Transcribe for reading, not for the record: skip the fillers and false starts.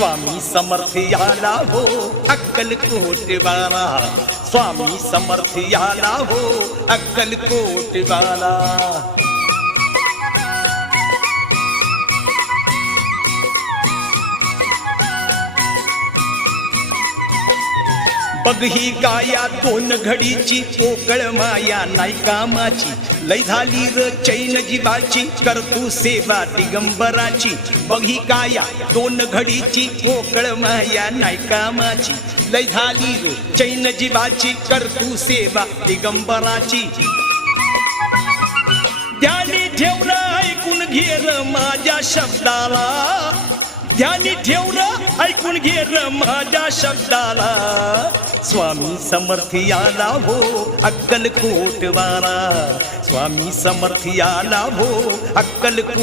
स्वामी समर्थ याला हो अक्कलकोटवाला, स्वामी समर्थ याला हो अक्कलकोटवाला। बघ ही गाया दोन घडीची पोकळ माया नाही कामाची, लय झाली र चैन जीवाची करतू सेवा दिगंबराची। बघ ही गाया दोन घडीची पोकळ माया नाही कामाची, लय झाली र चैन जीवाची करतू सेवा दिगंबराची। ध्यानी ठेवलं ऐकून घे र माझ्या शब्दाला, ध्यानी ठेवलं ऐकून घे र माझ्या शब्दाला। स्वामी समर्थ याला हो अक्कलकोटवाला, स्वामी समर्थ याला हो अक्कलकोट।